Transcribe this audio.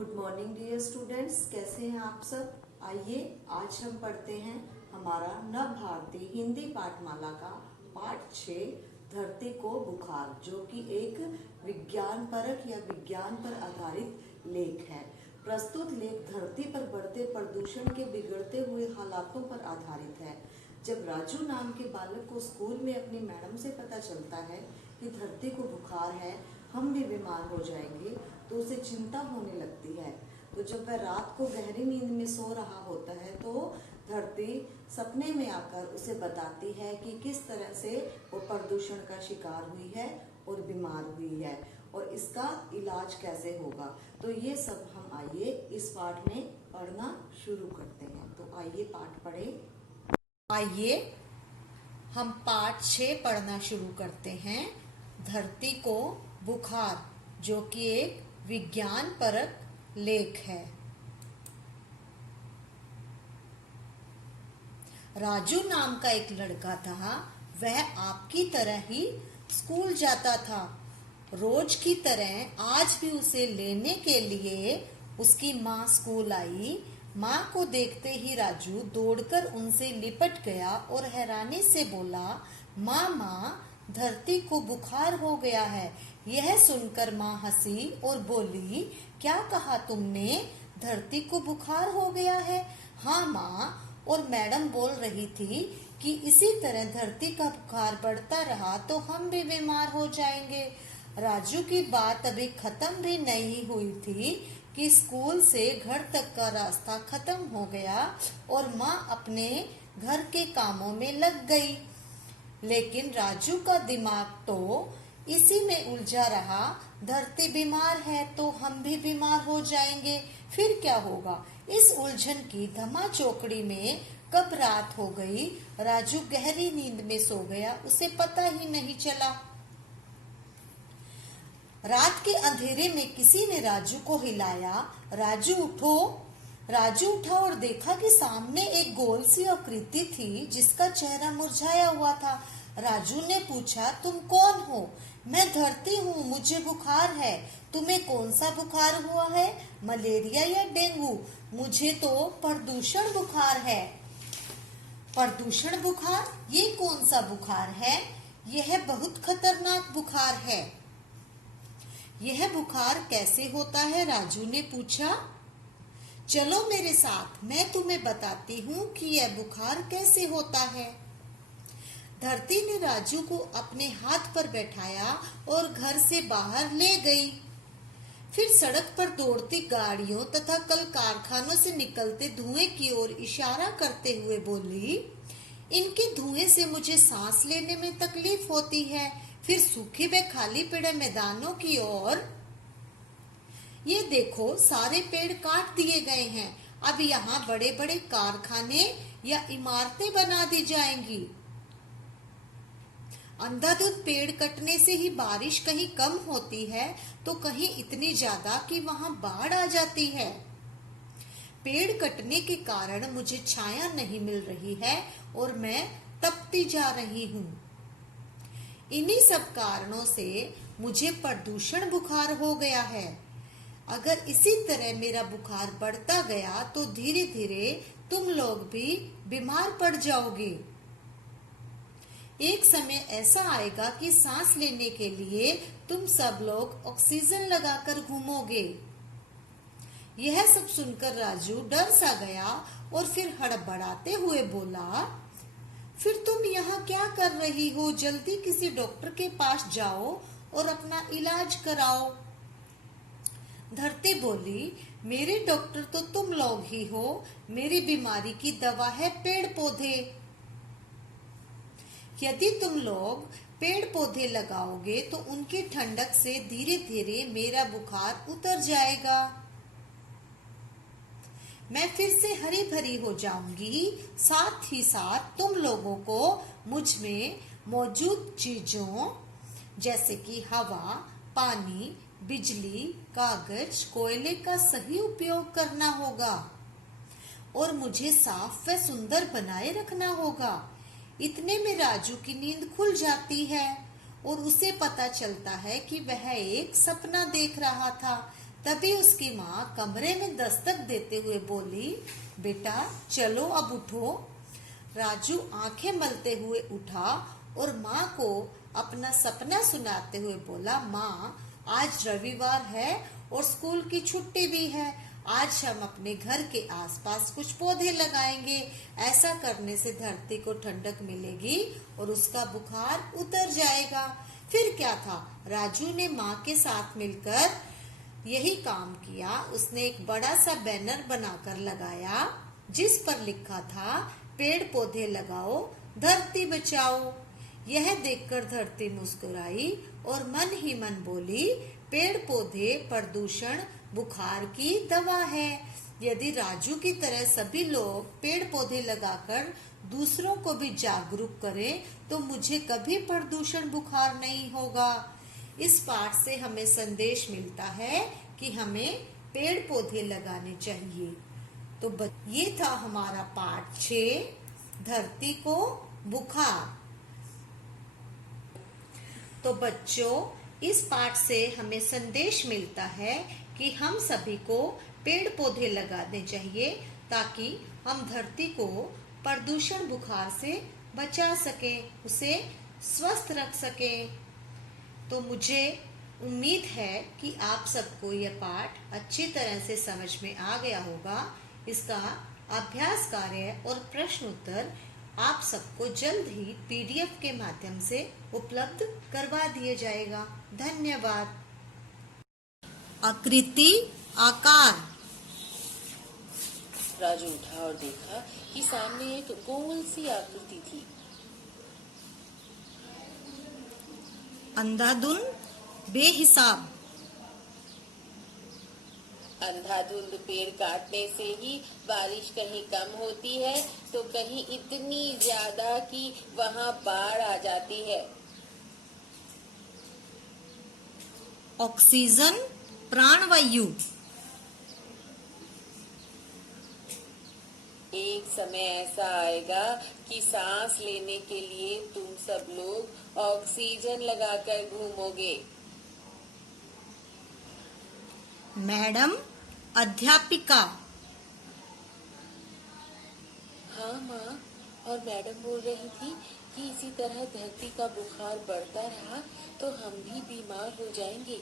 Good morning dear students, कैसे हैं आप सब। आइए आज हम पढ़ते हैं हमारा नव भारतीय हिंदी पाठमाला का पाठ 6 धरती को बुखार, जो कि एक विज्ञान परक या विज्ञान पर आधारित लेख है। प्रस्तुत लेख धरती पर बढ़ते प्रदूषण के बिगड़ते हुए हालातों पर आधारित है। जब राजू नाम के बालक को स्कूल में अपनी मैडम से पता चलता है कि धरती को बुखार है, हम भी बीमार हो जाएंगे, तो उसे चिंता होने लगती है। तो जब वह रात को गहरी नींद में सो रहा होता है तो धरती सपने में आकर उसे बताती है कि किस तरह से वो प्रदूषण का शिकार हुई है और बीमार हुई है और इसका इलाज कैसे होगा। तो ये सब हम आइए इस पाठ में पढ़ना शुरू करते हैं। तो आइए पाठ पढ़ें। आइए हम पाठ 6 पढ़ना शुरू करते हैं। धरती को बुखार, जो कि एक विज्ञान परक लेख है। राजू नाम का एक लड़का था। वह आपकी तरह ही स्कूल जाता था। रोज की तरह आज भी उसे लेने के लिए उसकी माँ स्कूल आई। माँ को देखते ही राजू दौड़कर उनसे लिपट गया और हैरानी से बोला, माँ, धरती को बुखार हो गया है। यह सुनकर माँ हंसी और बोली, क्या कहा तुमने? धरती को बुखार हो गया है? हाँ माँ। और मैडम बोल रही थी कि इसी तरह धरती का बुखार बढ़ता रहा तो हम भी बीमार हो जाएंगे। राजू की बात अभी खत्म भी नहीं हुई थी कि स्कूल से घर तक का रास्ता खत्म हो गया और माँ अपने घर के कामों में लग गई। लेकिन राजू का दिमाग तो इसी में उलझा रहा। धरती बीमार है तो हम भी बीमार हो जाएंगे, फिर क्या होगा? इस उलझन की धमाचौकड़ी में कब रात हो गई, राजू गहरी नींद में सो गया, उसे पता ही नहीं चला। रात के अंधेरे में किसी ने राजू को हिलाया। राजू उठो। राजू उठा और देखा कि सामने एक गोल सी आकृति थी जिसका चेहरा मुरझाया हुआ था। राजू ने पूछा, तुम कौन हो? मैं धरती हूँ, मुझे बुखार है। तुम्हें कौन सा बुखार हुआ है, मलेरिया या डेंगू? मुझे तो प्रदूषण बुखार है। प्रदूषण बुखार? ये कौन सा बुखार है? यह बहुत खतरनाक बुखार है। यह बुखार कैसे होता है? राजू ने पूछा। चलो मेरे साथ, मैं तुम्हें बताती हूँ कि यह बुखार कैसे होता है। धरती ने राजू को अपने हाथ पर बैठाया और घर से बाहर ले गई। फिर सड़क पर दौड़ती गाड़ियों तथा कल कारखानों से निकलते धुएं की ओर इशारा करते हुए बोली, इनके धुएं से मुझे सांस लेने में तकलीफ होती है। फिर सूखे व खाली पड़े मैदानों की ओर, ये देखो सारे पेड़ काट दिए गए हैं। अब यहाँ बड़े बड़े कारखाने या इमारतें बना दी जाएंगी। अंधाधुंध पेड़ कटने से ही बारिश कहीं कम होती है तो कहीं इतनी ज्यादा कि वहां बाढ़ आ जाती है। पेड़ कटने के कारण मुझे छाया नहीं मिल रही है और मैं तपती जा रही हूँ। इन्हीं सब कारणों से मुझे प्रदूषण बुखार हो गया है। अगर इसी तरह मेरा बुखार बढ़ता गया तो धीरे धीरे तुम लोग भी बीमार पड़ जाओगे। एक समय ऐसा आएगा कि सांस लेने के लिए तुम सब लोग ऑक्सीजन लगाकर घूमोगे। यह सब सुनकर राजू डर सा गया और फिर हड़बड़ाते हुए बोला, फिर तुम यहाँ क्या कर रही हो? जल्दी किसी डॉक्टर के पास जाओ और अपना इलाज कराओ। धरती बोली, मेरे डॉक्टर तो तुम लोग ही हो। मेरी बीमारी की दवा है पेड़ पौधे। यदि तुम लोग पेड़ पौधे लगाओगे तो उनकी ठंडक से धीरे धीरे मेरा बुखार उतर जाएगा। मैं फिर से हरी भरी हो जाऊंगी। साथ ही साथ तुम लोगों को मुझ में मौजूद चीजों जैसे कि हवा, पानी, बिजली, कागज, कोयले का सही उपयोग करना होगा और मुझे साफ व सुंदर बनाए रखना होगा। इतने में राजू की नींद खुल जाती है और उसे पता चलता है कि वह एक सपना देख रहा था। तभी उसकी माँ कमरे में दस्तक देते हुए बोली, बेटा चलो अब उठो। राजू आंखें मलते हुए उठा और माँ को अपना सपना सुनाते हुए बोला, माँ आज रविवार है और स्कूल की छुट्टी भी है। आज हम अपने घर के आसपास कुछ पौधे लगाएंगे। ऐसा करने से धरती को ठंडक मिलेगी और उसका बुखार उतर जाएगा। फिर क्या था, राजू ने माँ के साथ मिलकर यही काम किया। उसने एक बड़ा सा बैनर बनाकर लगाया जिस पर लिखा था, पेड़ पौधे लगाओ, धरती बचाओ। यह देखकर धरती मुस्कुराई और मन ही मन बोली, पेड़ पौधे प्रदूषण बुखार की दवा है। यदि राजू की तरह सभी लोग पेड़ पौधे लगाकर दूसरों को भी जागरूक करें तो मुझे कभी प्रदूषण बुखार नहीं होगा। इस पाठ से हमें संदेश मिलता है कि हमें पेड़ पौधे लगाने चाहिए। तो ये था हमारा पाठ 6, धरती को बुखार। तो बच्चों, इस पाठ से हमें संदेश मिलता है कि हम सभी को पेड़ पौधे लगाने चाहिए ताकि हम धरती को प्रदूषण बुखार से बचा सकें, उसे स्वस्थ रख सकें। तो मुझे उम्मीद है कि आप सबको यह पाठ अच्छी तरह से समझ में आ गया होगा। इसका अभ्यास कार्य और प्रश्न उत्तर आप सबको जल्द ही PDF के माध्यम से उपलब्ध करवा दिया जाएगा। धन्यवाद। आकृति आकार। राजू उठा और देखा कि सामने एक गोल सी आकृति थी। अंधाधुंध बेहिसाब। अंधाधुंध पेड़ काटने से ही बारिश कहीं कम होती है तो कहीं इतनी ज्यादा कि वहाँ बाढ़ आ जाती है। ऑक्सीजन प्राणवायु। एक समय ऐसा आएगा कि सांस लेने के लिए तुम सब लोग ऑक्सीजन लगाकर घूमोगे। मैडम अध्यापिका। हाँ माँ, और मैडम बोल रही थी कि इसी तरह धरती का बुखार बढ़ता रहा तो हम भी बीमार हो जाएंगे।